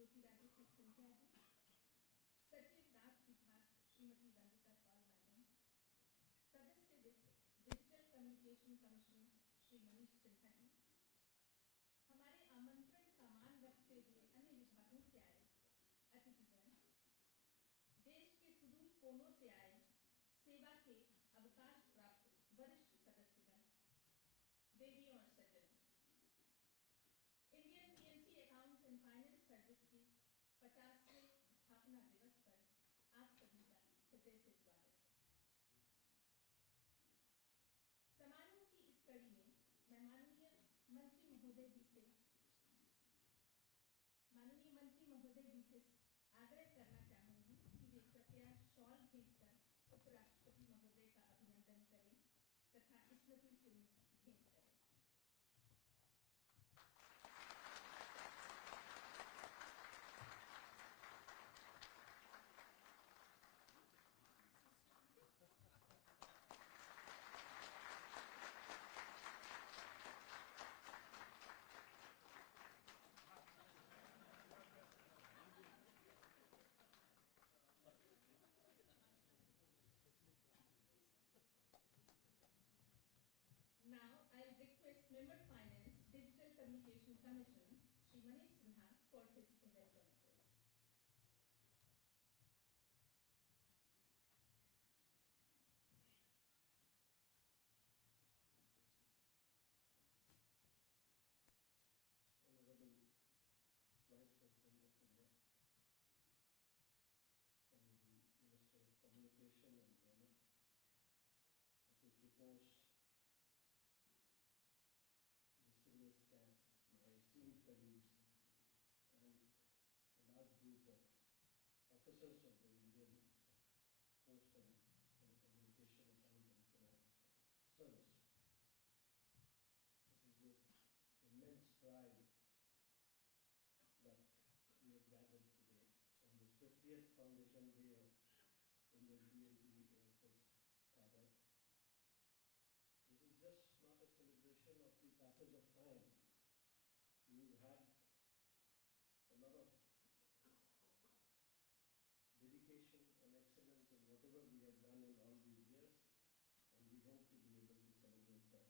ज्योतिरादित्य सिंधिया जी, सचिव डाक विभाग श्रीमती वंदिता कौल मैडम, सदस्य digital communication commission Shri Manish Sinha ji, हमारे आमंत्रण का मान रखते हुए अन्य विभागों से आए अतिथिगण, देश के सुदूर कोनों से आए सेवा के अवकाश प्राप्त वरिष्ठ सदस्यगण, देवियों और सज्जनों, Indian PNC accounts and finance service के 50वें स्थापना दिवस पर आप सभी का हृदय से स्वागत है। समारोह की इस कड़ी में मैं माननीय मंत्री महोदय जी से आग्रह करना चाहूंगी कि वे कृपया शॉल भेंटकर उपराष्ट्रपति महोदय का अभिनंदन करें तथा स्मृति चिन्ह भेंट करें। Now, I'll request Member Finance, Digital Communication Commission, Shri Manish Sinha, for his welcome address. Honorable Vice President of India, Honorable Minister of Communication and Government, Secretary Post, distinguished guests, my esteemed colleagues, and a large group of officers of the Indian Post and Telecommunication Account and Finance Service. It is with immense pride that we have gathered today on this 50th Foundation Day of Indian IP&TAFS cadre. This is just not a celebration of the passage of time. We've had a lot of dedication and excellence in whatever we have done in all these years, and we hope to be able to celebrate that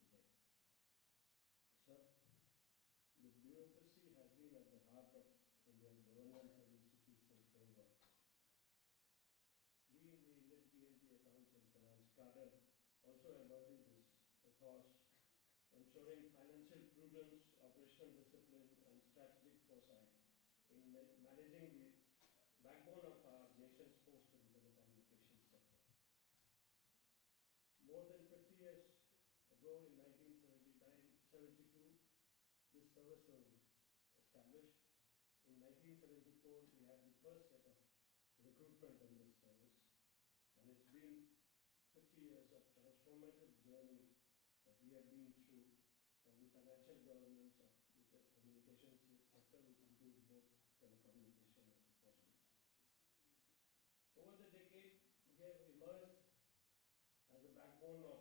today. Sir, the bureaucracy has been at the heart of India's governance and institutional framework. We in the Indian P&T Accounts and Finance cadre also embody this ethos, ensuring financial prudence, operational discipline, and strategic foresight in managing the backbone of our nation's post and telecommunications sector. More than 50 years ago, in 1972, this service was established. In 1974, we had the first set of recruitment in this service, and it's been 50 years of transformative journey that we have been through for the financial governance of the communications sector, which includes both telecommunication and postal. Over the decade, we have emerged as a backbone of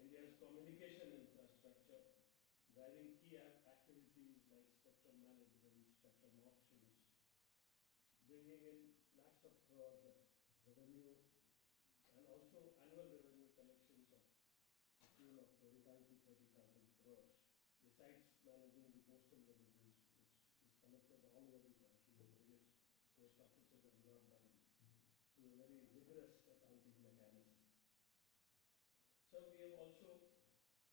India's communication infrastructure, driving key activities like spectrum management, spectrum auctions, bringing in lakhs of crores of revenue, and also annual revenue collections of the tune of 25 to 30,000 crores, besides managing the postal revenues, which is collected all over the country in various post offices and brought down through a very rigorous accounting mechanism. So we have also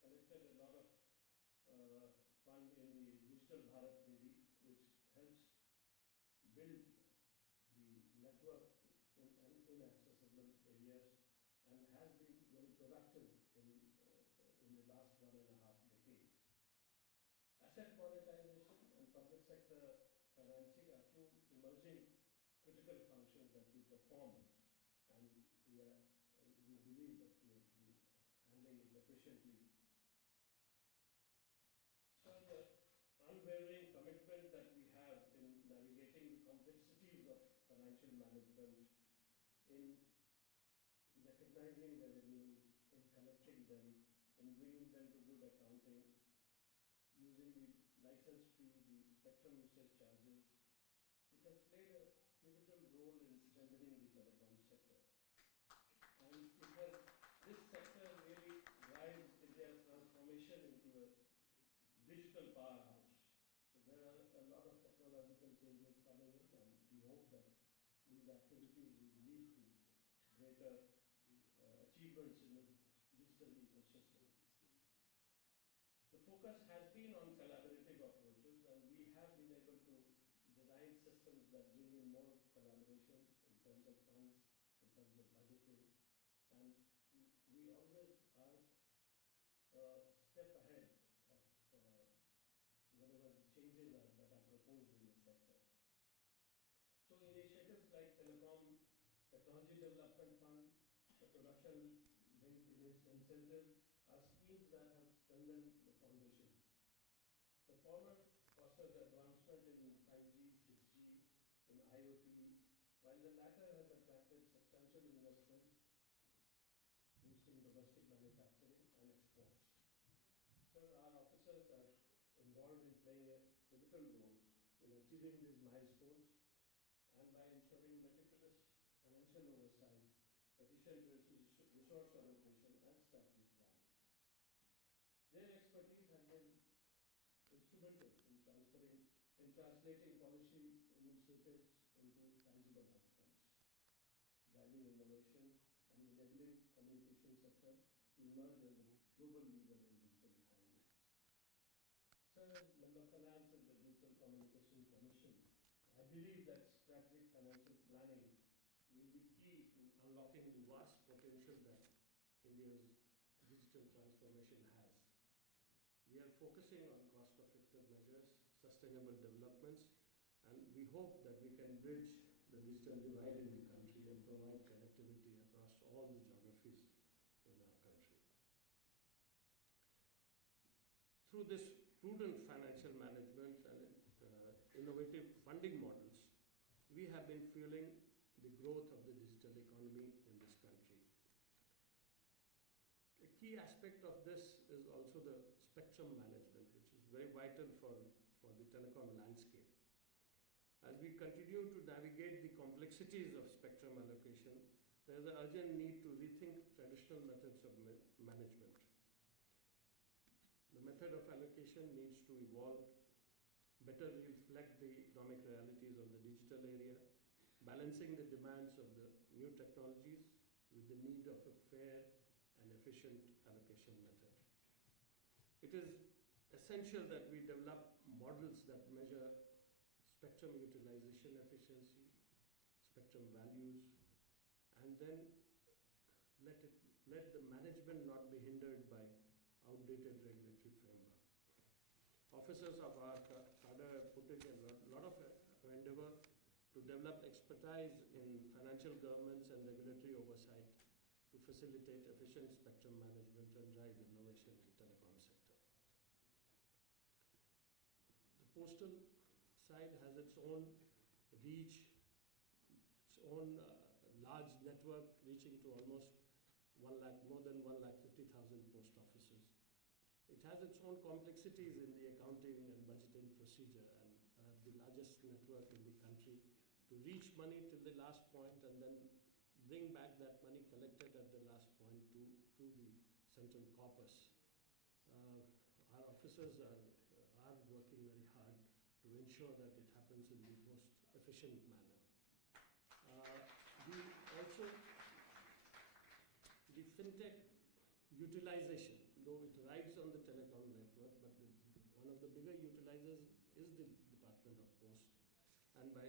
collected a lot of fund in the Digital Bharat Nidhi, which helps build the network in inaccessible areas and has been very productive in the last 1.5 decades. Asset monetization and public sector financing are two emerging critical functions that we perform, and we believe that we have been handling it efficiently. So the unwavering commitment that we have in navigating the complexities of financial management, in recognizing revenues, in collecting them, in bringing them to good accounting, using the license fee, the spectrum usage charges, digital powerhouse. So there are a lot of technological changes coming in, and we hope that these activities will lead to greater achievements in the digital ecosystem. The focus has been on collaborative approaches, and we have been able to design systems that bring in more collaboration in terms of funds, in terms of budgeting, and we always are a step ahead of whatever the changes that are proposed in this sector. So initiatives like Telecom, Technology Development Fund, the Production Linked Incentive are schemes that have strengthened the foundation. The former fosters advancement in 5G, 6G, in IoT, while the latter has attracted substantial investment, boosting domestic manufacturing and exports. Sir, our officers are involved in playing a pivotal role in achieving these milestones and by ensuring meticulous financial oversight, efficient resource allocation, and strategic planning. Their expertise has been instrumental in translating policy initiatives into tangible outcomes, driving innovation and enabling communication sector to emerge as a global leader in digital economy. Sir, as Member of Finance in the Digital Communication Commission, I believe that strategic financial planning will be key to unlocking the vast potential that India's digital transformation has. We are focusing on cost-effective measures, sustainable developments, and we hope that we can bridge the digital divide in the country and provide connectivity across all the geographies in our country. Through this prudent financial management and innovative funding models, we have been fueling the growth of the digital economy in this country. A key aspect of this is also the spectrum management, which is very vital for the telecom landscape. As we continue to navigate the complexities of spectrum allocation, there is an urgent need to rethink traditional methods of management. The method of allocation needs to evolve, better reflect the economic realities of the digital area, balancing the demands of the new technologies with the need of a fair and efficient allocation method. It is essential that we develop models that measure spectrum utilization efficiency, spectrum values, and then let the management not be hindered by outdated regulatory framework. Officers of our cadre have put in a lot of endeavor to develop expertise in financial governance and regulatory oversight to facilitate efficient spectrum management and drive innovation in the telecom sector. The postal side has its own reach, its own large network reaching to almost more than 150,000 post offices. It has its own complexities in the accounting and budgeting procedure, and the largest network in the country to reach money till the last point and then bring back that money collected at the last point to the central corpus. Our officers are working very hard to ensure that it happens in the most efficient manner. The fintech utilization, though it rides on the telecom network, but one of the bigger utilizers is the Department of Post, and by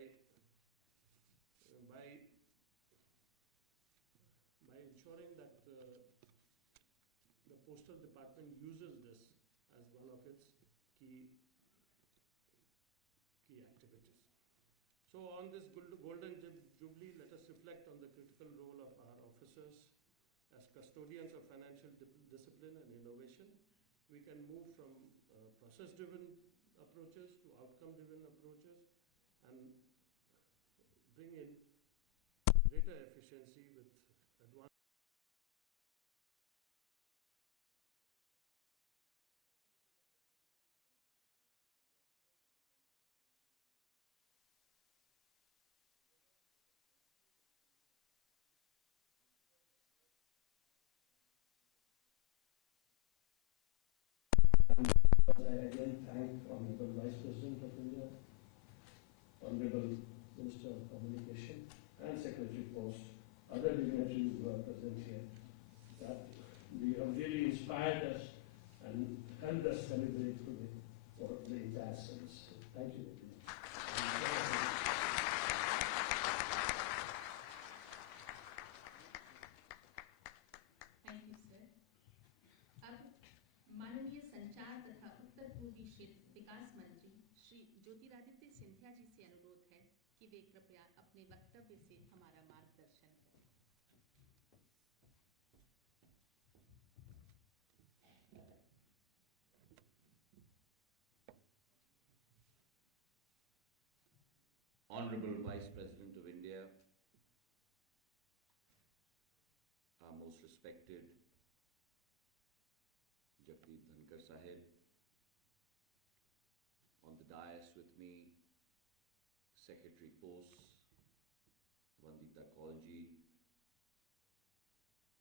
ensuring that the postal department uses this as one of its key activities. So on this golden jubilee, let us reflect on the critical role of our officers as custodians of financial discipline and innovation. We can move from process-driven approaches to outcome-driven approaches and bring in greater efficiency with advanced. I again thank Honorable Vice President of India, Honorable Minister of Communication and Secretary Post, other dignitaries who are present here, that we have really inspired us and helped us celebrate today for the entire service. Thank you very much. Thank you sir. अब माननीय संचार तथा उत्तर पूर्वी क्षेत्र विकास मंत्री श्री ज्योतिरादित्य सिंधिया जी से अनुरोध है कि वे कृपया अपने वक्तव्य से हमारा मार्गदर्शन करें। Honorable Vice President of India, our most respected Jagdeep Dhankhar Sahib, on the dais with me, Secretary Post, Vandita Kaulji,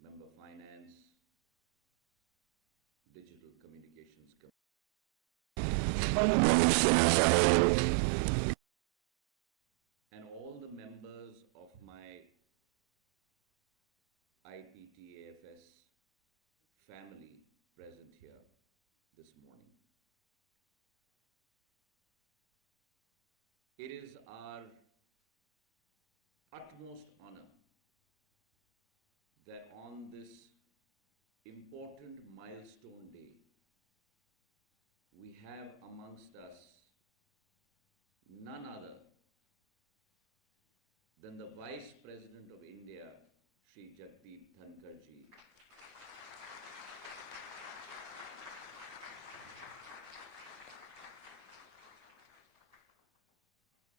Member Finance, Digital Communications Committee, and all the members of my IP&TAFS family present here this morning. It is our utmost honor that on this important milestone day, we have amongst us none other than the Vice President of India, Shri Jagdeep Dhankhar ji.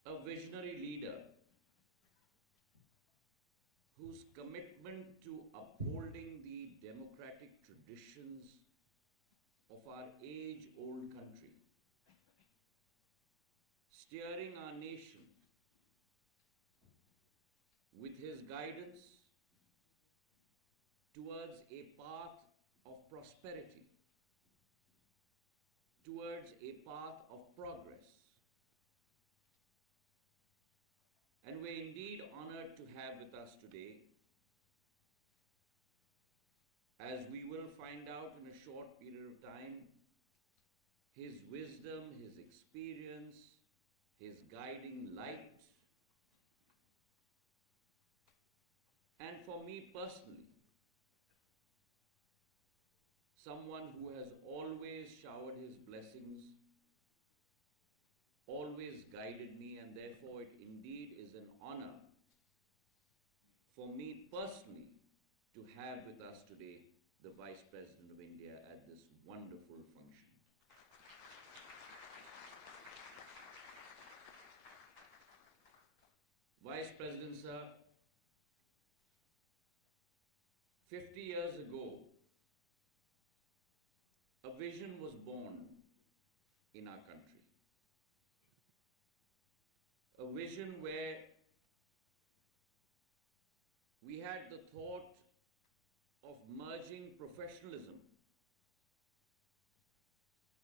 A visionary leader whose commitment to upholding the democratic traditions of our age-old country, steering our nation with his guidance towards a path of prosperity, towards a path of progress. And we're indeed honored to have with us today, as we will find out in a short period of time, his wisdom, his experience, his guiding light. And for me personally, someone who has always showered his blessings, always guided me, and therefore it indeed is an honor for me personally to have with us today the Vice President of India at this wonderful function. Vice President, sir, 50 years ago, a vision was born in our country. A vision where we had the thought of merging professionalism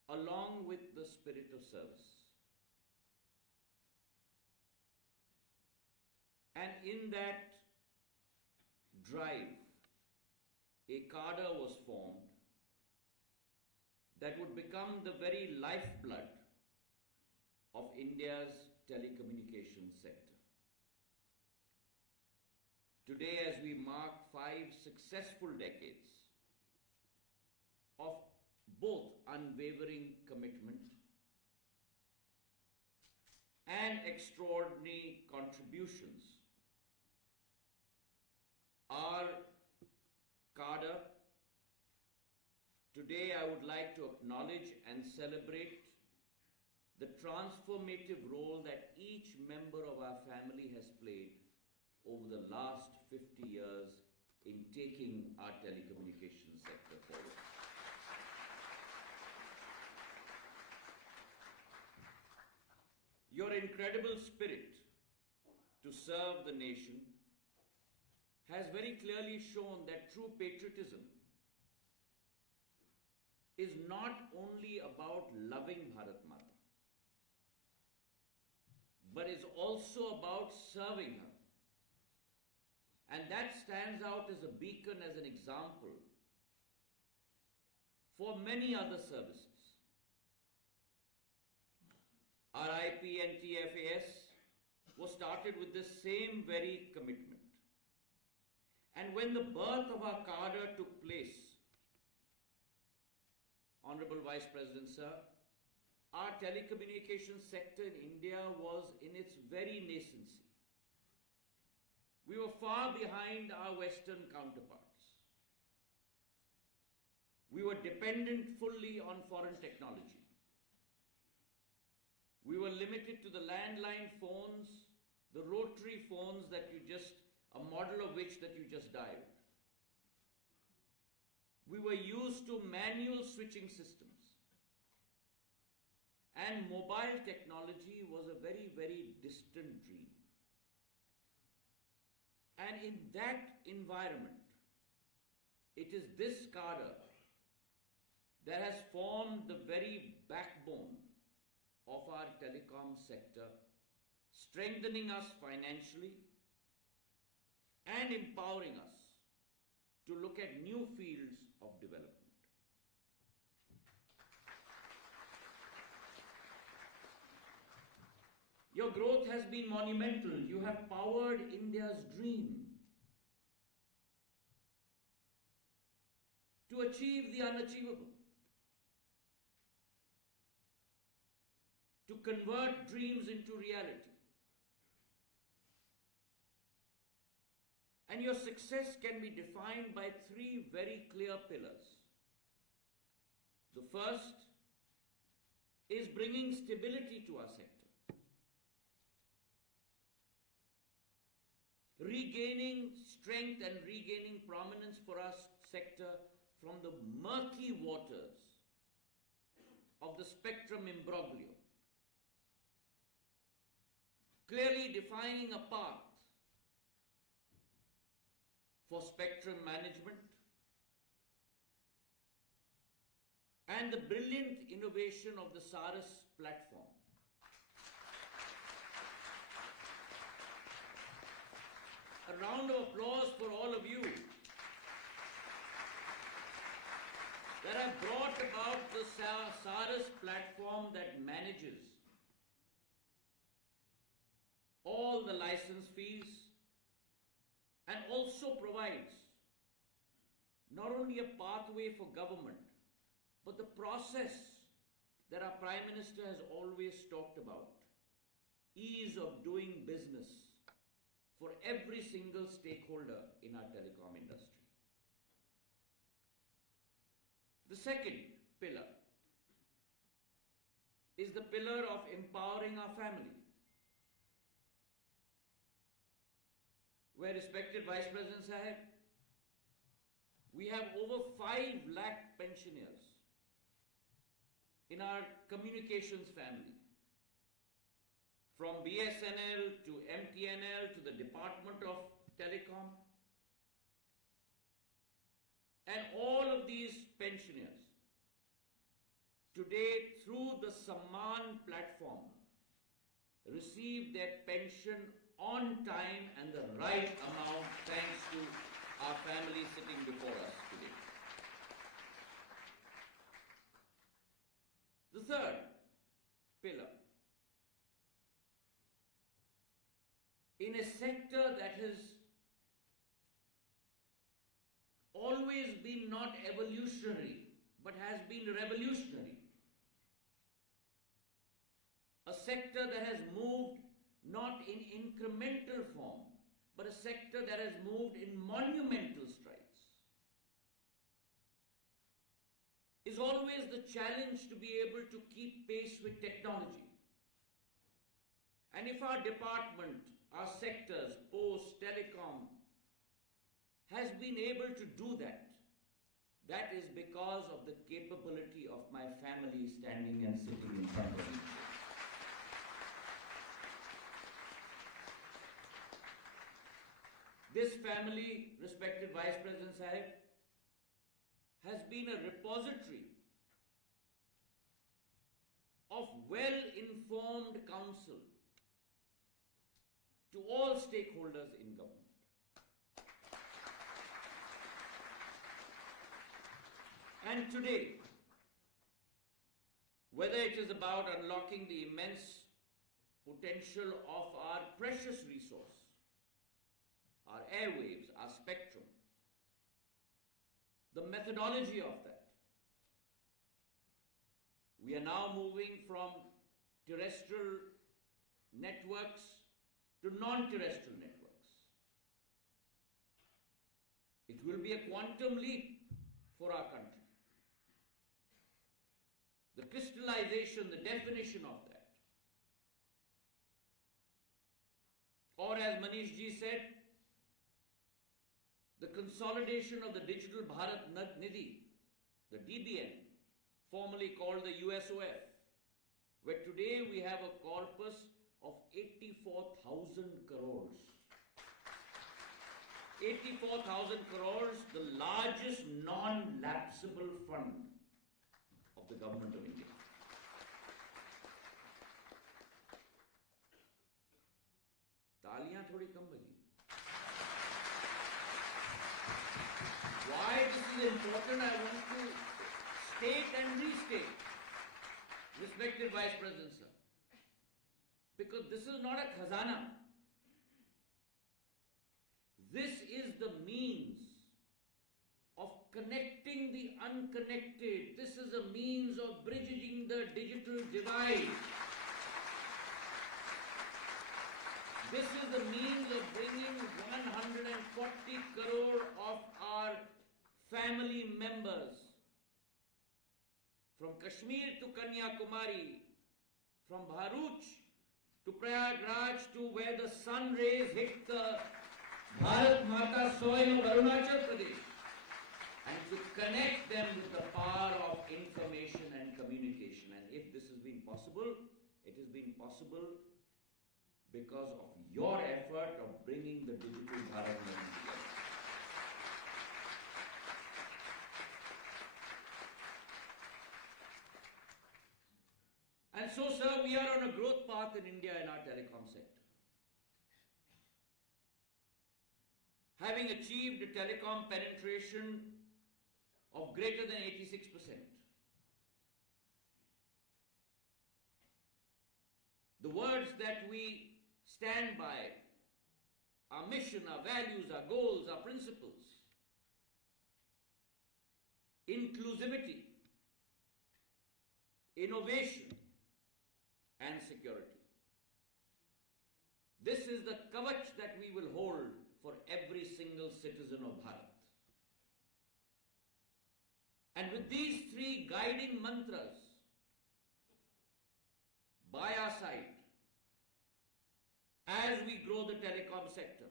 along with the spirit of service. And in that drive, a cadre was formed that would become the very lifeblood of India's telecommunications sector. Today, as we mark 5 successful decades of both unwavering commitment and extraordinary contributions, our cadre, today I would like to acknowledge and celebrate the transformative role that each member of our family has played over the last 50 years in taking our telecommunications sector forward. Your incredible spirit to serve the nation has very clearly shown that true patriotism is not only about loving Bharat Mata, but is also about serving her. And that stands out as a beacon, as an example for many other services. Our IP&TAFS was started with this same very commitment. And when the birth of our cadre took place, Honorable Vice President Sir, our telecommunications sector in India was in its very nascency. We were far behind our Western counterparts. We were dependent fully on foreign technology. We were limited to the landline phones, the rotary phones a model of which that you just dialed. We were used to manual switching systems. And mobile technology was a very, very distant dream. And in that environment, it is this cadre that has formed the very backbone of our telecom sector, strengthening us financially and empowering us to look at new fields of development. Your growth has been monumental. You have powered India's dream to achieve the unachievable, to convert dreams into reality. And your success can be defined by three very clear pillars. The first is bringing stability to our sector, regaining strength and regaining prominence for our sector from the murky waters of the spectrum imbroglio, clearly defining a path for spectrum management, and the brilliant innovation of the SARAS platform. A round of applause for all of you that have brought about the SARAS platform that manages all the license fees and also provides not only a pathway for government, but the process that our Prime Minister has always talked about, ease of doing business for every single stakeholder in our telecom industry. The second pillar is the pillar of empowering our family, where, respected Vice President Sahib, we have over 5 lakh pensioners in our communications family, from BSNL to MTNL to the Department of Telecom. And all of these pensioners today, through the Samman platform, receive their pension on time and the right amount, thanks to our family sitting before us today. The third pillar, in a sector that has always been not evolutionary but has been revolutionary, a sector that has moved not in incremental form, but a sector that has moved in monumental strides, is always the challenge to be able to keep pace with technology. And if our department, our sectors, Post, Telecom, has been able to do that, that is because of the capability of my family standing and sitting in front of me. This family, respected Vice President Sahib, has been a repository of well-informed counsel to all stakeholders in government. And today, whether it is about unlocking the immense potential of our precious resource, our airwaves, our spectrum, the methodology of that, we are now moving from terrestrial networks to non-terrestrial networks. It will be a quantum leap for our country. The crystallization, the definition of that. Or as Manish ji said, the consolidation of the Digital Bharat Nidhi, the DBN, formerly called the USOF, where today we have a corpus of 84,000 crores. 84,000 crores, the largest non-lapsable fund of the government of India. Taaliyan thodi kam baji. Why this is important, I want to state and restate, respected Vice President sir. Because this is not a khazana. This is the means of connecting the unconnected. This is a means of bridging the digital divide. This is the means of bringing 140 crore of our family members from Kashmir to Kanyakumari, from Bharuch to Prayagraj to where the sun rays hit the Bharat Mata soil of Arunachal Pradesh, and to connect them with the power of information and communication. And if this has been possible, it has been possible because of your effort of bringing the digital Bharat movement together. And so, sir, we are on a growth path in India in our telecom sector. Having achieved a telecom penetration of greater than 86%. The words that we stand by, our mission, our values, our goals, our principles, inclusivity, innovation, and security. This is the kavach that we will hold for every single citizen of Bharat. And with these three guiding mantras by our side, as we grow the telecom sector,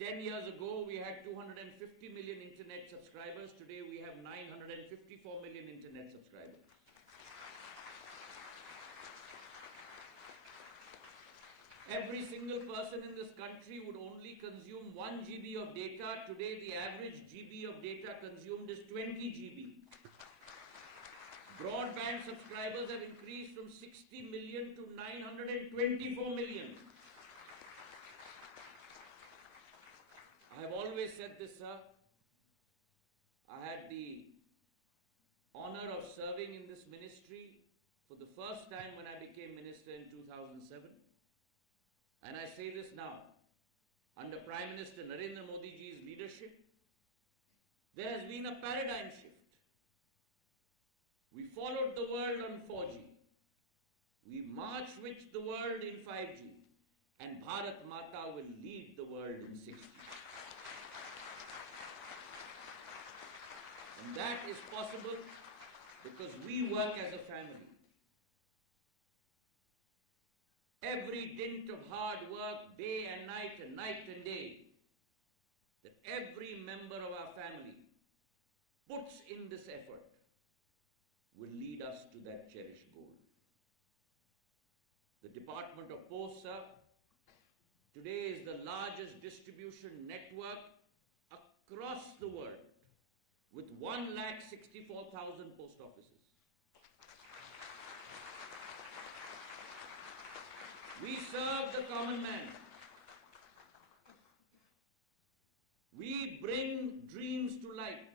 10 years ago we had 250 million internet subscribers. Today we have 954 million internet subscribers. Every single person in this country would only consume 1 GB of data. Today the average GB of data consumed is 20 GB. Broadband subscribers have increased from 60 million to 924 million. I have always said this, sir. I had the honor of serving in this ministry for the first time when I became minister in 2007. And I say this now, under Prime Minister Narendra Modi ji's leadership, there has been a paradigm shift. We followed the world on 4G. We march with the world in 5G. And Bharat Mata will lead the world in 6G. And that is possible because we work as a family. Every dint of hard work, day and night and day, that every member of our family puts in this effort will lead us to that cherished goal. The Department of Posts, sir, today is the largest distribution network across the world with 1,64,000 post offices. We serve the common man. We bring dreams to light.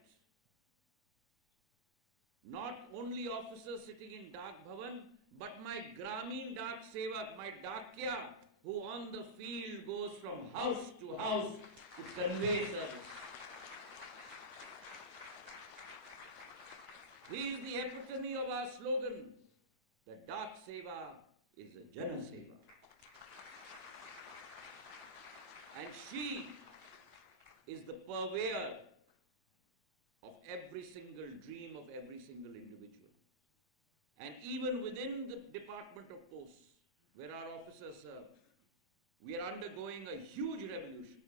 Not only officers sitting in Dak Bhavan, but my Grameen Dak Sevak, my Dakya, who on the field goes from house to house to convey service. He is the epitome of our slogan, that Dak Seva is a Jana Seva. And she is the purveyor of every single dream of every single individual. And even within the Department of Posts, where our officers serve, we are undergoing a huge revolution.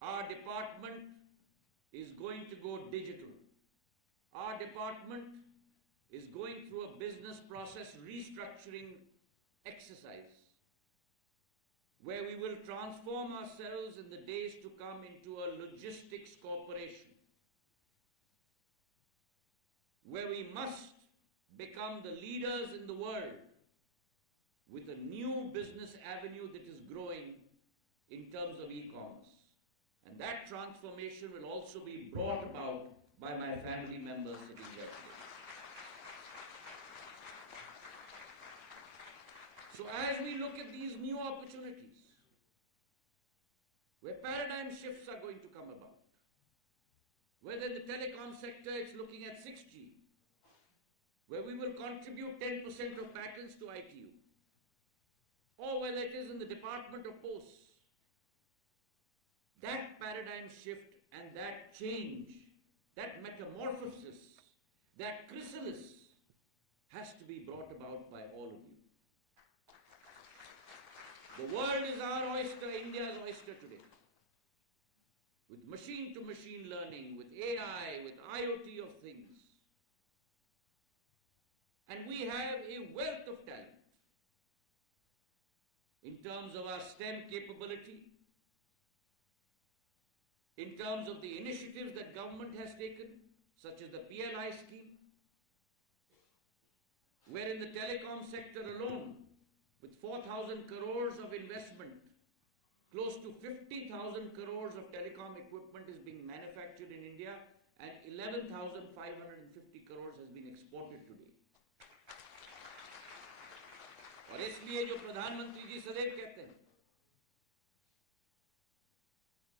Our department is going to go digital. Our department is going through a business process restructuring exercise, where we will transform ourselves in the days to come into a logistics corporation, where we must become the leaders in the world with a new business avenue that is growing in terms of e-commerce. And that transformation will also be brought about by my family members sitting here today. So as we look at these new opportunities, where paradigm shifts are going to come about, whether in the telecom sector it's looking at 6G, where we will contribute 10% of patents to ITU, or whether it is in the Department of Posts, that paradigm shift and that change, that metamorphosis, that chrysalis has to be brought about by all of you. The world is our oyster, India's oyster today. With machine-to-machine learning, with AI, with IoT of things. And we have a wealth of talent in terms of our STEM capability, in terms of the initiatives that government has taken, such as the PLI scheme, where in the telecom sector alone, with 4,000 crores of investment, close to 50,000 crores of telecom equipment is being manufactured in India, and 11,550 crores has been exported today. और इसलिए जो प्रधानमंत्री जी सदैव कहते हैं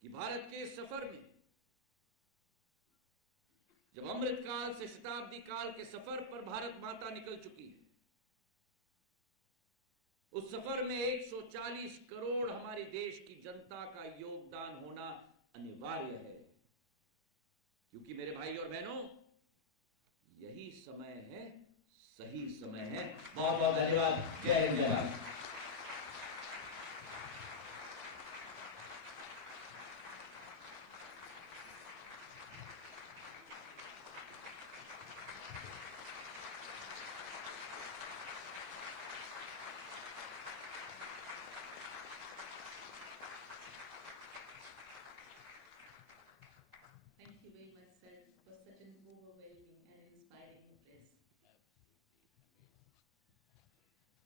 कि भारत के इस सफर में, जब अमृत काल से शताब्दी काल के सफर पर भारत माता निकल चुकी है, उस सफर में 140 करोड़ हमारी देश की जनता का योगदान होना अनिवार्य है, क्योंकि मेरे भाई और बहनों, यही समय है, सही समय है। बहुत बहुत धन्यवाद। जय हिंद, जय Bharat. Thank you very much, sir, for such an overwhelming and inspiring address.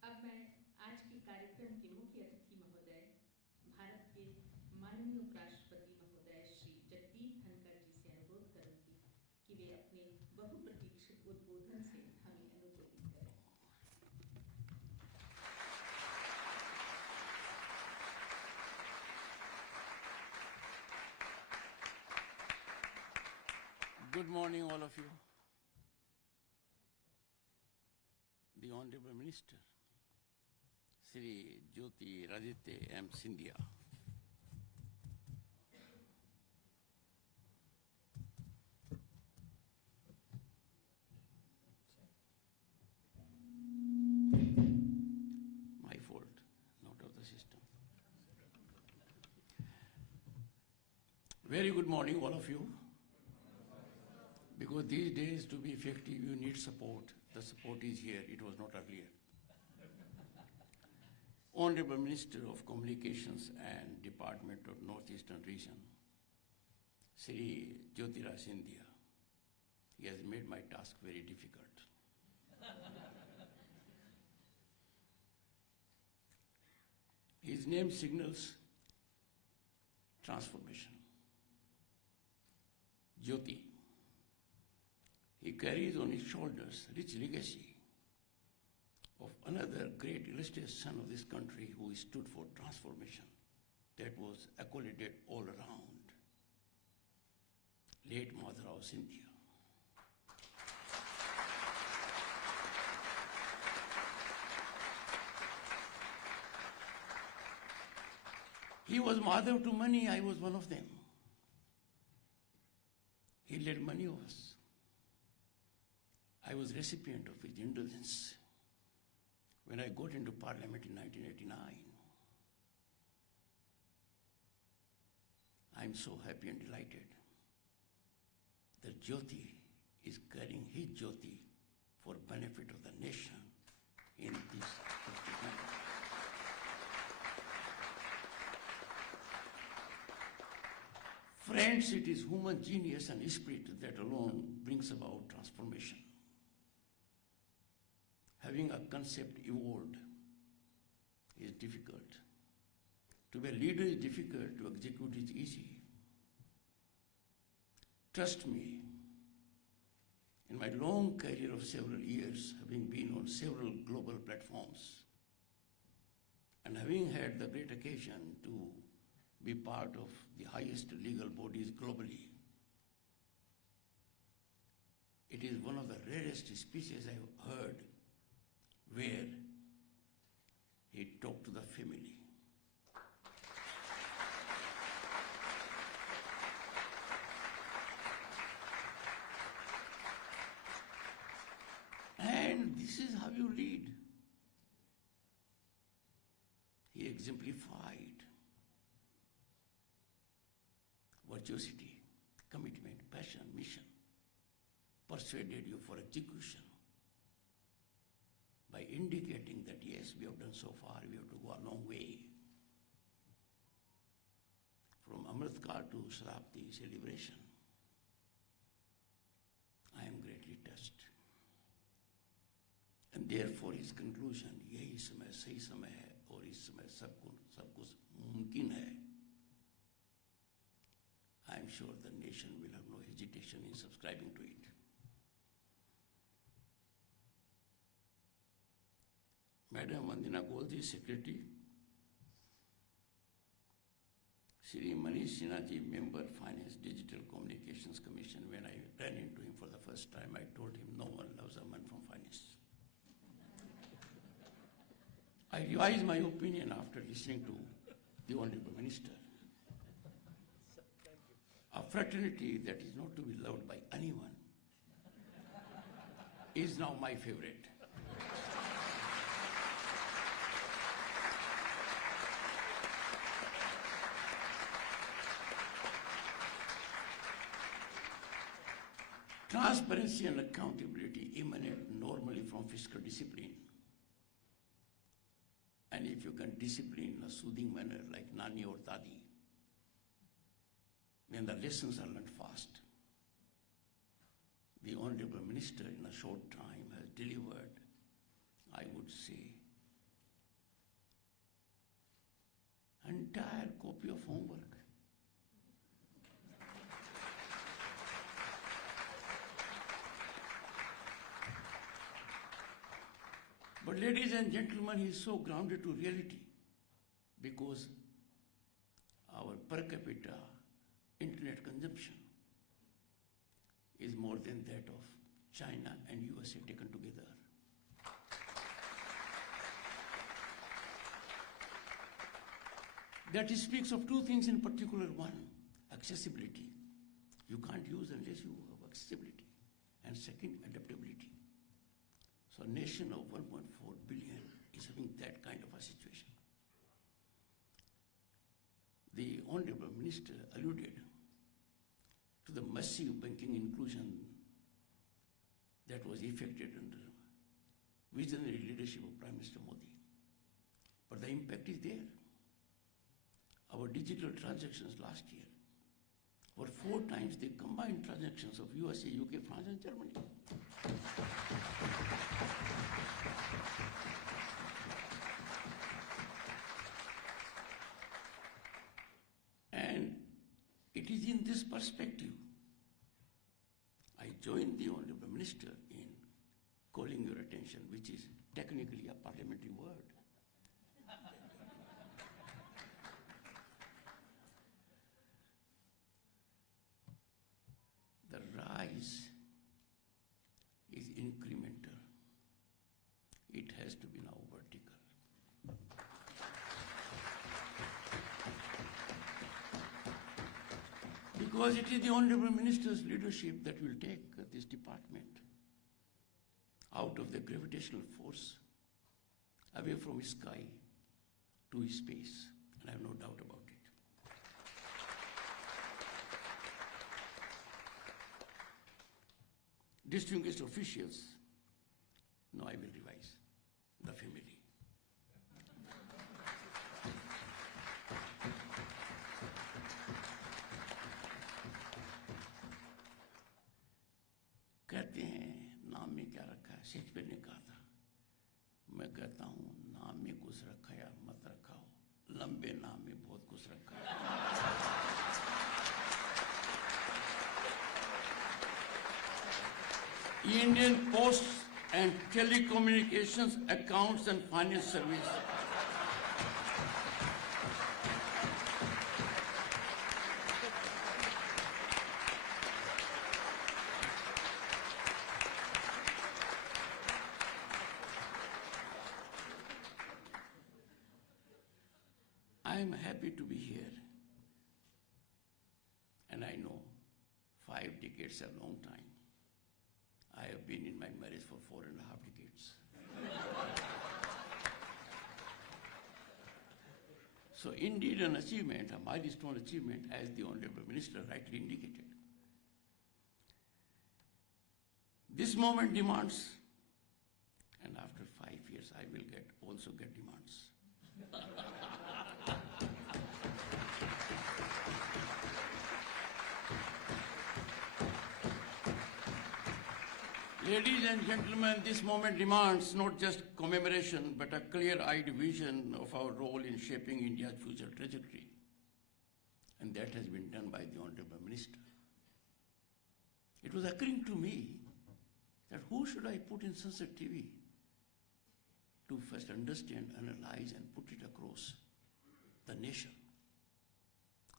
अब मैं आज के कार्यक्रम के मुख्य अतिथि महोदय, भारत के माननीय उपराष्ट्रपति महोदय श्री जगदीप धनखड़ जी से अनुरोध करूंगी कि वे अपने बहुप्रतीक्षित उद्बोधन से हमें अनुप्रेरित करें। Good morning, all of you. The Honorable Minister, Sri Jyoti Raditya M. Scindia. My fault, not of the system. Very good morning, all of you. Because these days, to be effective, you need support. The support is here. It was not earlier. Honorable Minister of Communications and Department of Northeastern Region, Sri Jyotira Scindia. He has made my task very difficult. His name signals transformation. Jyoti. He carries on his shoulders rich legacy of another great illustrious son of this country who stood for transformation that was accoladed all around. Late Madhav Cynthia. He was Madhav to many, I was one of them. He led many of us. I was recipient of his indulgence when I got into Parliament in 1989. I'm so happy and delighted that Jyoti is carrying his Jyoti for benefit of the nation in this manner. Friends, it is human genius and spirit that alone brings about transformation. Having a concept evolved is difficult. To be a leader is difficult, to execute is easy. Trust me, in my long career of several years, having been on several global platforms, and having had the great occasion to be part of the highest legal bodies globally, it is one of the rarest speeches I have heard where he talked to the family. And this is how you lead. He exemplified virtuosity, commitment, passion, mission, persuaded you for execution by indicating that yes, we have done so far, we have to go a long way. From Amritkar to Sharapti celebration, I am greatly touched. And therefore his conclusion, यही समय सही समय है और इस समय सब कुछ मुमकिन है. I am sure the nation will have no hesitation in subscribing to it. Madam Vandina Golji, Secretary, Shri Manish Sinha ji, Member Finance Digital Communications Commission. When I ran into him for the first time, I told him no one loves a man from finance. I revised my opinion after listening to the Honorable Minister. A fraternity that is not to be loved by anyone is now my favorite. Transparency and accountability emanate normally from fiscal discipline. And if you can discipline in a soothing manner like Nani or Dadi, then the lessons are learned fast. The Honorable Minister in a short time has delivered, I would say, entire copy of homework. But ladies and gentlemen, he is so grounded to reality because our per capita internet consumption is more than that of China and USA taken together. That speaks of two things in particular. One, accessibility. You can't use unless you have accessibility. And second, adaptability. So a nation of 1.4 billion is having that kind of a situation. The Honorable Minister alluded to the massive banking inclusion that was effected under visionary leadership of Prime Minister Modi. But the impact is there. Our digital transactions last year were 4 times the combined transactions of USA, UK, France and Germany. it is in this perspective I joined the Honorable Minister in calling your attention, which is technically a parliamentary word. The rise is incremental. It has to be now vertical. Because it is the Honorable Minister's leadership that will take this department out of the gravitational force, away from sky to space, and I have no doubt about it. Distinguished officials, now I will revise, the family. कहते हैं नाम में क्या रखा है, Shakespeare ने कहा था, मैं कहता हूँ नाम में कुछ रखा या मत रखा हो, लंबे नाम में बहुत कुछ रखा है. Indian Post and Telecommunications Accounts and Finance Service. I am happy to be here, and I know 5 decades are a long time. I have been in my marriage for 4.5 decades. So indeed an achievement, a milestone achievement, as the Honorable Minister rightly indicated. This moment demands, and after 5 years I will also get demands. Ladies and gentlemen, this moment demands not just commemoration, but a clear-eyed vision of our role in shaping India's future trajectory. And that has been done by the Honorable Minister. It was occurring to me that who should I put in Sansad TV to first understand, analyze, and put it across the nation.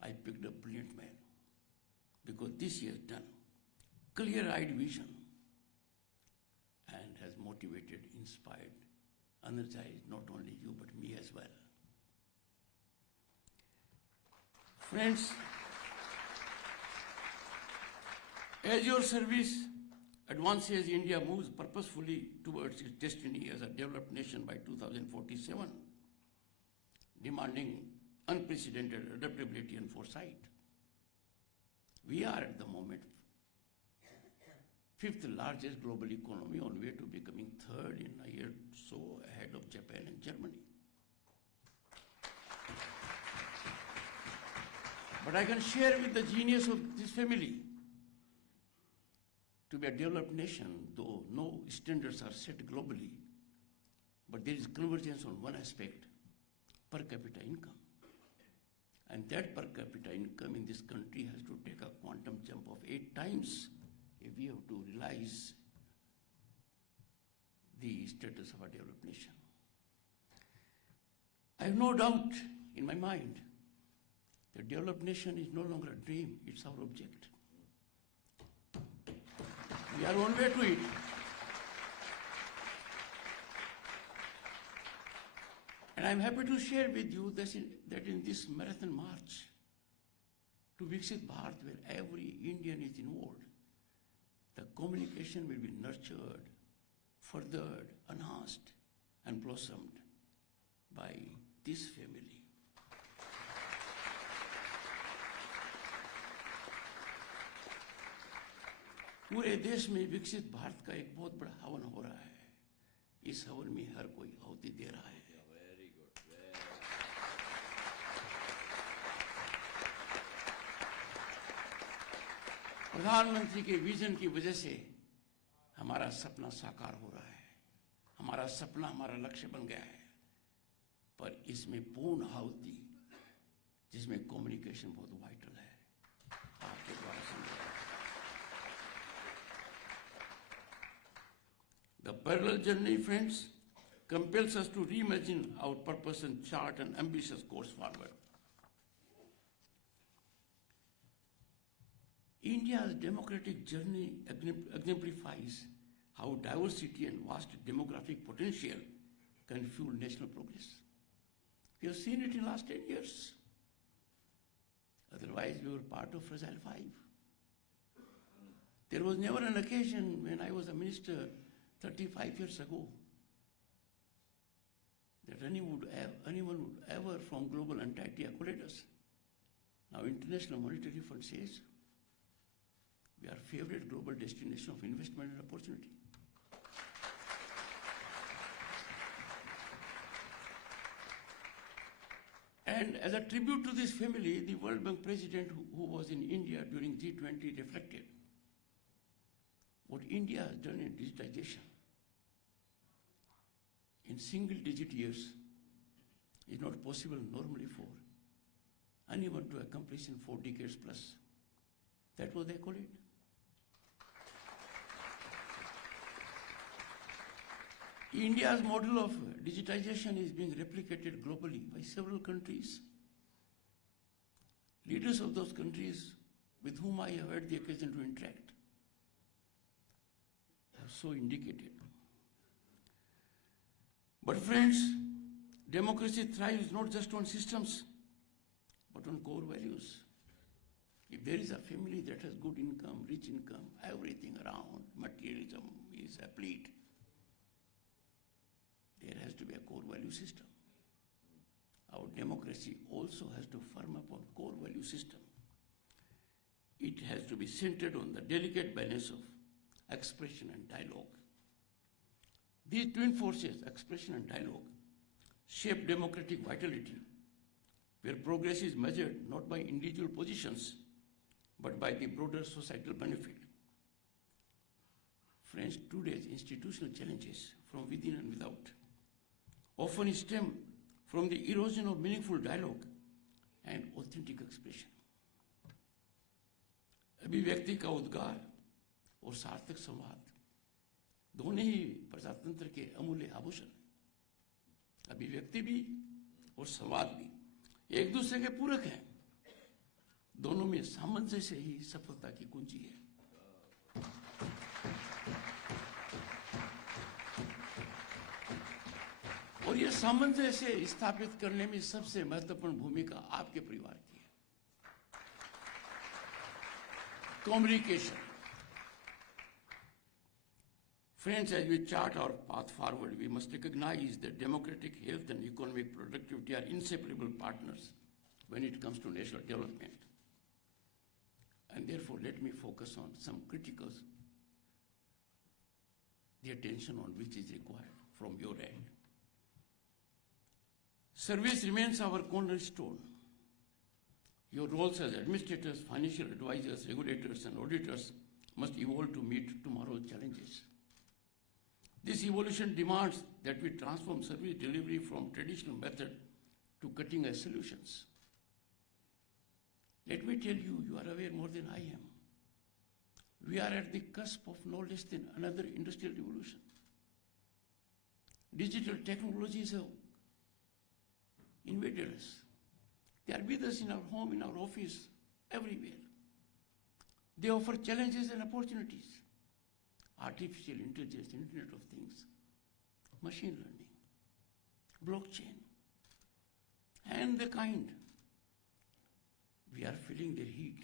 I picked a brilliant man, because this he has done clear-eyed vision, and has motivated, inspired, energized not only you but me as well. Friends, as your service advances, India moves purposefully towards its destiny as a developed nation by 2047, demanding unprecedented adaptability and foresight. We are at the moment 5th largest global economy, on way to becoming 3rd in a year so, ahead of Japan and Germany. But I can share with the genius of this family to be a developed nation, though no standards are set globally, but there is convergence on one aspect, per capita income. And that per capita income in this country has to take a quantum jump of 8 times if we have to realize the status of a developed nation. I have no doubt in my mind that developed nation is no longer a dream, it's our object. We are on way to it. And I'm happy to share with you that in this marathon march to Viksit Bharat, where every Indian is involved, the communication will be nurtured, furthered, enhanced, and blossomed by this family. पूरे देश में विकसित भारत का एक बहुत बड़ा हवन हो रहा है. इस हवन में हर कोई आहुति दे रहा है. Very good. प्रधानमंत्री के विजन की वजह से हमारा सपना साकार हो रहा है. हमारा सपना हमारा लक्ष्य बन गया है. पर इसमें पूर्ण आहुति, जिसमें कम्युनिकेशन बहुत वाइटल है. parallel journey, friends, compels us to reimagine our purpose and chart an ambitious course forward. India's democratic journey exemplifies how diversity and vast demographic potential can fuel national progress. We have seen it in the last 10 years. Otherwise, we were part of Fragile Five. There was never an occasion when I was a minister 35 years ago that anyone would ever from global entity accolade us. Now, International Monetary Fund says we are favorite global destination of investment and opportunity. And as a tribute to this family, the World Bank president who was in India during G20 reflected what India has done in digitization in single-digit years is not possible normally for anyone to accomplish in 4 decades plus. That was the accolade. India's model of digitization is being replicated globally by several countries. Leaders of those countries with whom I have had the occasion to interact have so indicated. But friends, democracy thrives not just on systems, but on core values. If there is a family that has good income, rich income, everything around, materialism is complete, there has to be a core value system. Our democracy also has to firm up on core value system. It has to be centered on the delicate balance of expression and dialogue. These twin forces, expression and dialogue, shape democratic vitality, where progress is measured not by individual positions, but by the broader societal benefit. Friends, today's institutional challenges from within and without often stem from the erosion of meaningful dialogue and authentic expression. अभिव्यक्ति का उद्गार और सार्थक संवाद दोनों ही प्रजातंत्र के अमूल्य आभूषण, अभिव्यक्ति भी और संवाद भी एक दूसरे के पूरक हैं। दोनों में सामंजस्य ही सफलता की कुंजी है। और ये सामंजस्य स्थापित करने में सबसे महत्वपूर्ण भूमिका आपके परिवार की है। Communication. Friends, as we chart our path forward, we must recognize that democratic health and economic productivity are inseparable partners when it comes to national development. And therefore, let me focus on some criticals, the attention on which is required from your end. Service remains our cornerstone. Your roles as administrators, financial advisors, regulators, and auditors must evolve to meet tomorrow's challenges. This evolution demands that we transform service delivery from traditional method to cutting-edge solutions. Let me tell you, you are aware more than I am. We are at the cusp of no less than another industrial revolution. Digital technologies have invaded us. They are with us in our home, in our office, everywhere. They offer challenges and opportunities. Artificial intelligence, Internet of Things, machine learning, blockchain, and the kind. We are feeling their heat.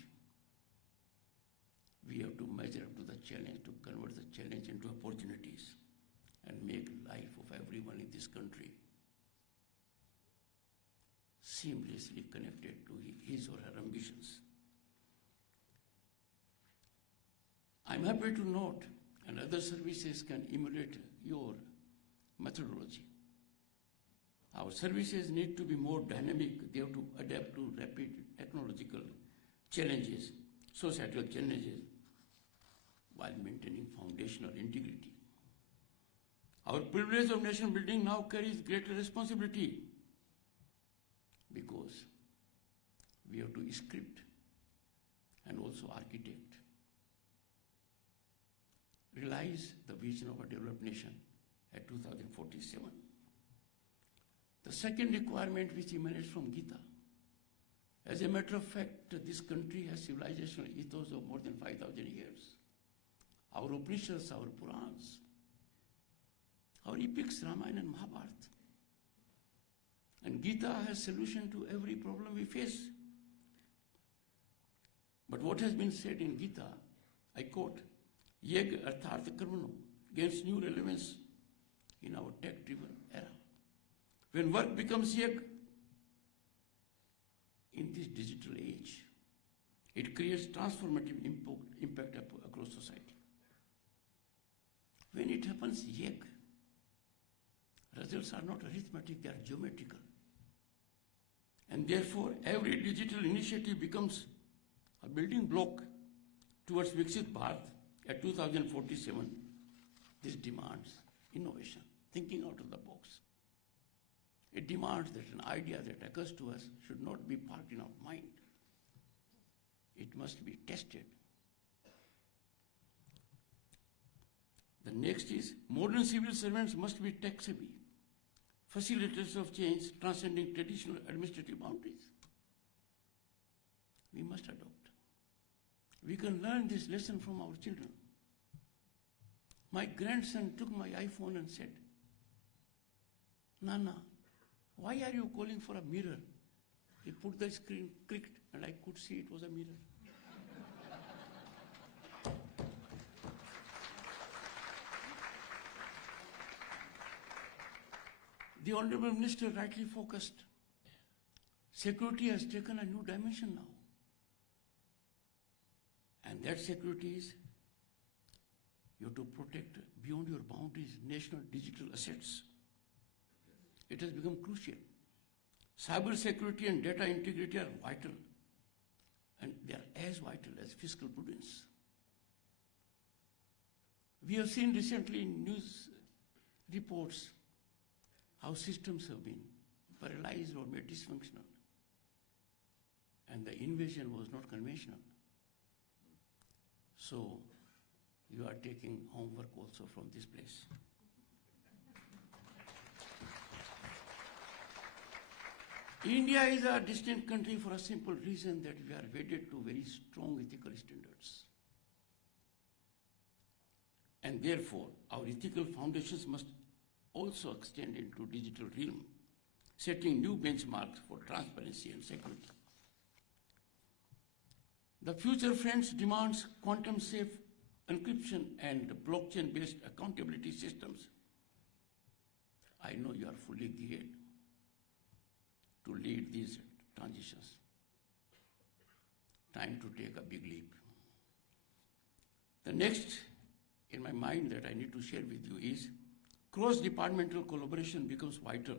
We have to measure up to the challenge, to convert the challenge into opportunities and make life of everyone in this country seamlessly connected to his or her ambitions. I'm happy to note, and other services can emulate your methodology. Our services need to be more dynamic. They have to adapt to rapid technological challenges, societal challenges, while maintaining foundational integrity. Our privilege of nation building now carries greater responsibility because we have to script and also architect, realize the vision of a developed nation at 2047. The second requirement which emanates from Gita. As a matter of fact, this country has civilizational ethos of more than 5,000 years. Our Upanishads, our Purans, our epics, Ramayana and Mahabharata. And Gita has solution to every problem we face. But what has been said in Gita, I quote, Yeg arthartha karmano, gains new relevance in our tech-driven era. When work becomes yeg, in this digital age, it creates transformative impact across society. When it happens yeg, results are not arithmetic, they are geometrical. And therefore, every digital initiative becomes a building block towards Viksit Bharat at 2047. This demands innovation, thinking out of the box. It demands that an idea that occurs to us should not be parked in our mind. It must be tested. The next is modern civil servants must be tech-savvy, facilitators of change transcending traditional administrative boundaries. We must adopt. We can learn this lesson from our children. My grandson took my iPhone and said, Nana, why are you calling for a mirror? He put the screen, clicked, and I could see it was a mirror. The Honorable Minister rightly focused. Security has taken a new dimension now. And that security is you have to protect beyond your boundaries national digital assets. It has become crucial. Cyber security and data integrity are vital, and they are as vital as fiscal prudence. We have seen recently in news reports how systems have been paralyzed or made dysfunctional, and the invasion was not conventional. So, you are taking homework also from this place. India is a distinct country for a simple reason that we are wedded to very strong ethical standards. And therefore, our ethical foundations must also extend into digital realm, setting new benchmarks for transparency and security. The future, friends, demands quantum-safe encryption and blockchain-based accountability systems. I know you are fully geared to lead these transitions. Time to take a big leap. The next in my mind that I need to share with you is cross-departmental collaboration becomes vital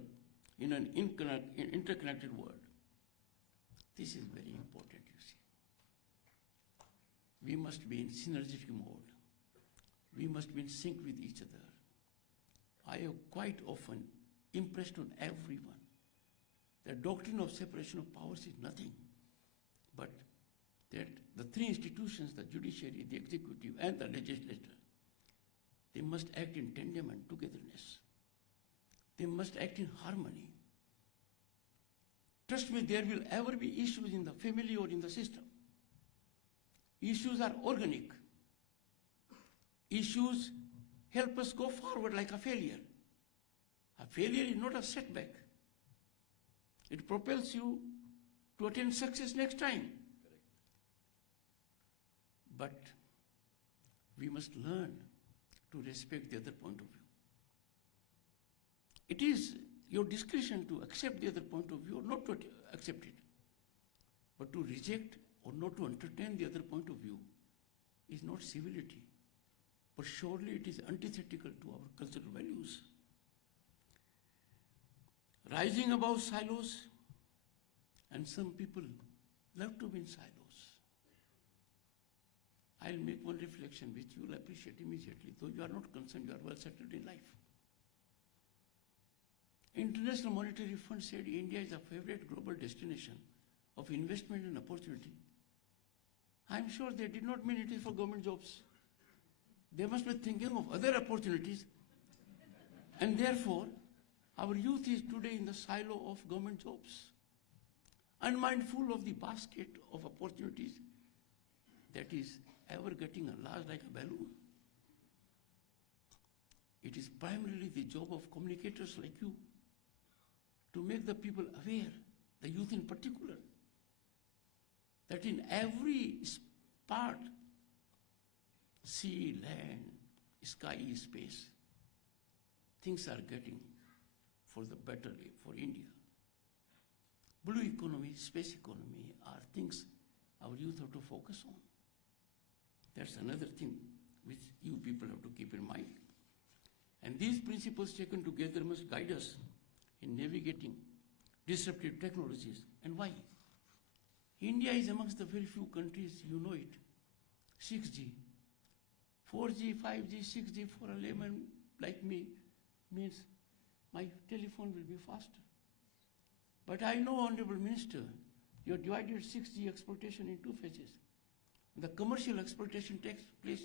in an interconnected world. This is very important, you see. We must be in synergistic mode. We must be in sync with each other. I have quite often impressed on everyone the doctrine of separation of powers is nothing but that the three institutions, the judiciary, the executive, and the legislature, they must act in tandem and togetherness. They must act in harmony. Trust me, there will ever be issues in the family or in the system. Issues are organic. Issues help us go forward like a failure. A failure is not a setback. It propels you to attain success next time. Correct. But we must learn to respect the other point of view. It is your discretion to accept the other point of view or not to accept it. But to reject or not to entertain the other point of view is not civility, but surely it is antithetical to our cultural values. Rising above silos, and some people love to be in silos. I'll make one reflection which you will appreciate immediately, though you are not concerned, you are well settled in life. International Monetary Fund said India is a favorite global destination of investment and opportunity. I'm sure they did not mean it is for government jobs. They must be thinking of other opportunities And therefore, our youth is today in the silo of government jobs, unmindful of the basket of opportunities that is ever getting enlarged like a balloon. It is primarily the job of communicators like you to make the people aware, the youth in particular, that in every part, sea, land, sky, space, things are getting for the better for India. Blue economy, space economy are things our youth have to focus on. That's another thing which you people have to keep in mind. And these principles taken together must guide us in navigating disruptive technologies. And why? India is amongst the very few countries, you know it, 6G. 4G, 5G, 6G for a layman like me means my telephone will be faster. But I know, Honorable Minister, you have divided 6G exploitation in two phases. The commercial exploitation takes place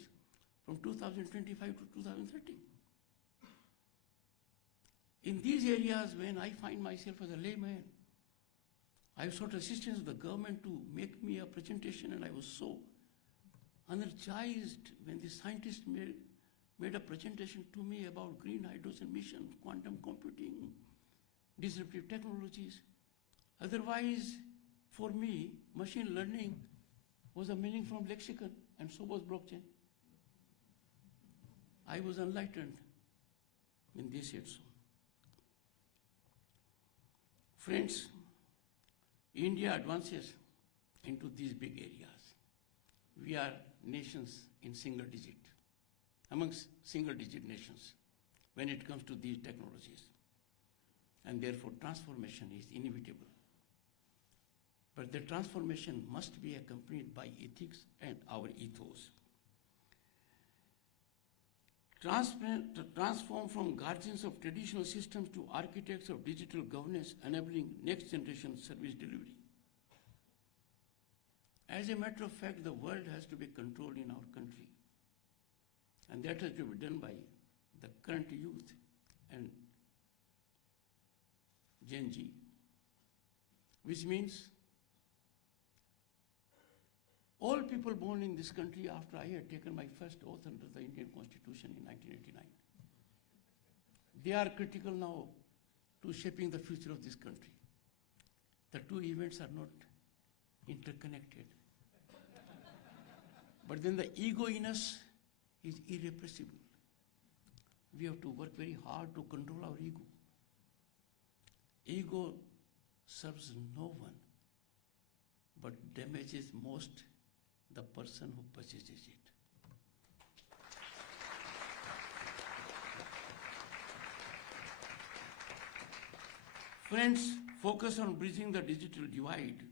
from 2025 to 2030. In these areas, when I find myself as a layman, I sought assistance of the government to make me a presentation, and I was so energized when the scientists made a presentation to me about green hydrogen mission, quantum computing, disruptive technologies. Otherwise, for me, machine learning was a meaning from lexicon, and so was blockchain. I was enlightened when they said so. Friends, India advances into these big areas. We are nations in single digit, amongst single digit nations when it comes to these technologies. And therefore transformation is inevitable. But the transformation must be accompanied by ethics and our ethos. Transform from guardians of traditional systems to architects of digital governance, enabling next generation service delivery. As a matter of fact, the world has to be controlled in our country. And that has to be done by the current youth and Gen Z, which means all people born in this country after I had taken my first oath under the Indian Constitution in 1989. They are critical now to shaping the future of this country. The two events are not interconnected. But then the ego in us is irrepressible. We have to work very hard to control our ego. Ego serves no one, but damages most the person who possesses it. Friends, focus on bridging the digital divide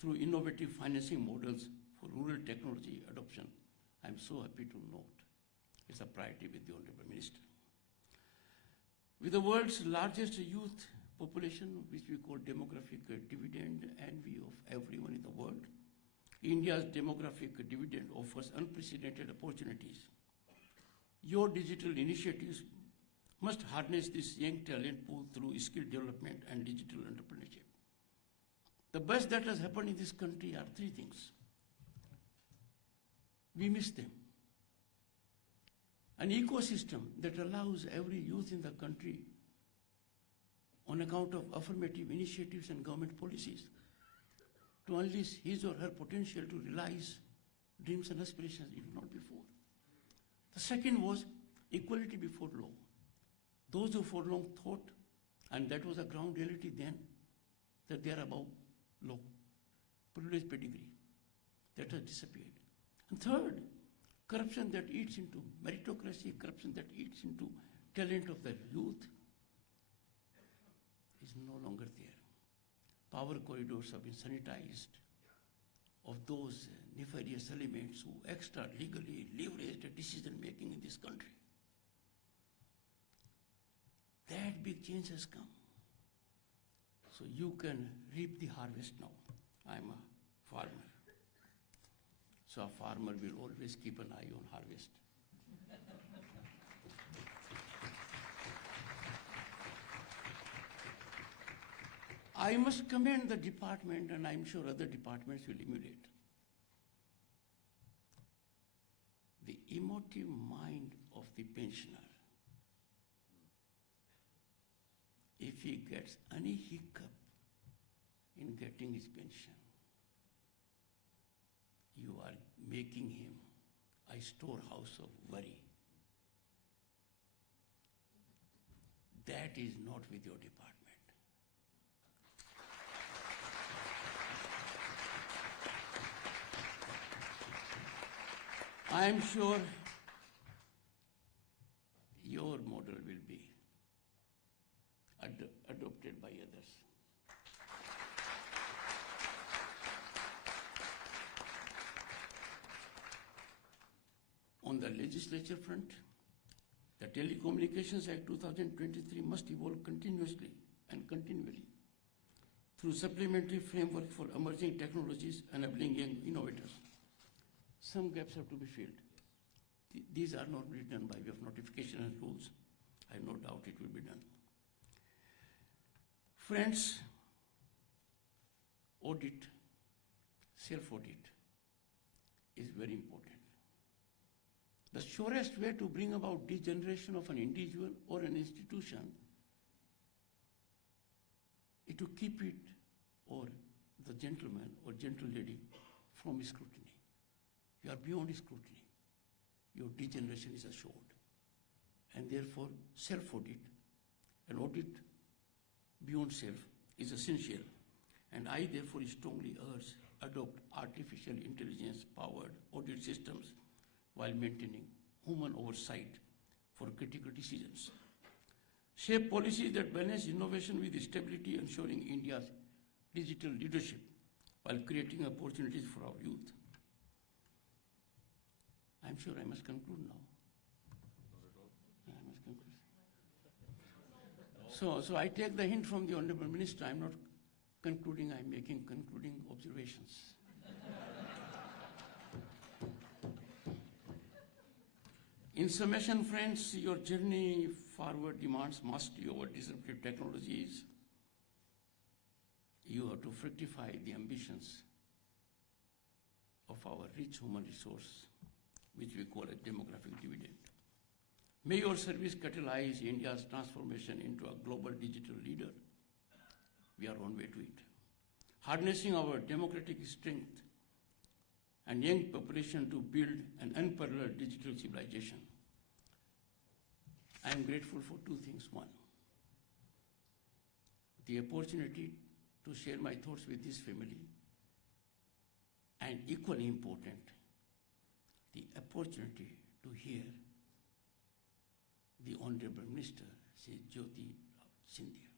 through innovative financing models for rural technology adoption. I'm so happy to note it's a priority with the Honorable Minister. With the world's largest youth population, which we call demographic dividend, envy of everyone in the world, India's demographic dividend offers unprecedented opportunities. Your digital initiatives must harness this young talent pool through skill development and digital entrepreneurship. The best that has happened in this country are three things. We miss them. An ecosystem that allows every youth in the country, on account of affirmative initiatives and government policies, to unleash his or her potential to realize dreams and aspirations, if not before. The second was equality before law. Those who for long thought, and that was a ground reality then, that they are above law, privileged pedigree, that has disappeared. And third, corruption that eats into meritocracy, corruption that eats into talent of the youth is no longer there. Power corridors have been sanitized of those nefarious elements who extra legally leverage decision making in this country. That big change has come. So you can reap the harvest now. I'm a farmer. So a farmer will always keep an eye on harvest. I must commend the department, and I'm sure other departments will emulate. The emotive mind of the pensioner. If he gets any hiccup in getting his pension, you are making him a storehouse of worry. That is not with your department. I am sure your model will be adopted by others. On the legislature front, the Telecommunications Act 2023 must evolve continuously and continually through supplementary framework for emerging technologies enabling young innovators. Some gaps have to be filled. These are not written by way of notification and rules. I have no doubt it will be done. Friends, audit, self-audit is very important. The surest way to bring about degeneration of an individual or an institution is to keep it, or the gentleman or gentle lady, from scrutiny. You are beyond scrutiny. Your degeneration is assured. And therefore, self-audit, an audit beyond self, is essential. And I therefore strongly urge adopt artificial intelligence-powered audit systems while maintaining human oversight for critical decisions. Shape policies that balance innovation with stability, ensuring India's digital leadership while creating opportunities for our youth. I'm sure I must conclude now. Yeah, I must conclude. So I take the hint from the Honorable Minister. I'm not concluding, I'm making concluding observations. In summation, friends, your journey forward demands mastery over disruptive technologies. You have to fructify the ambitions of our rich human resource, which we call a demographic dividend. May your service catalyze India's transformation into a global digital leader. We are on way to it. Harnessing our democratic strength and young population to build an unparalleled digital civilization. I am grateful for two things. One, the opportunity to share my thoughts with this family, and equally important, the opportunity to hear the Honorable Minister, Jyoti Scindia.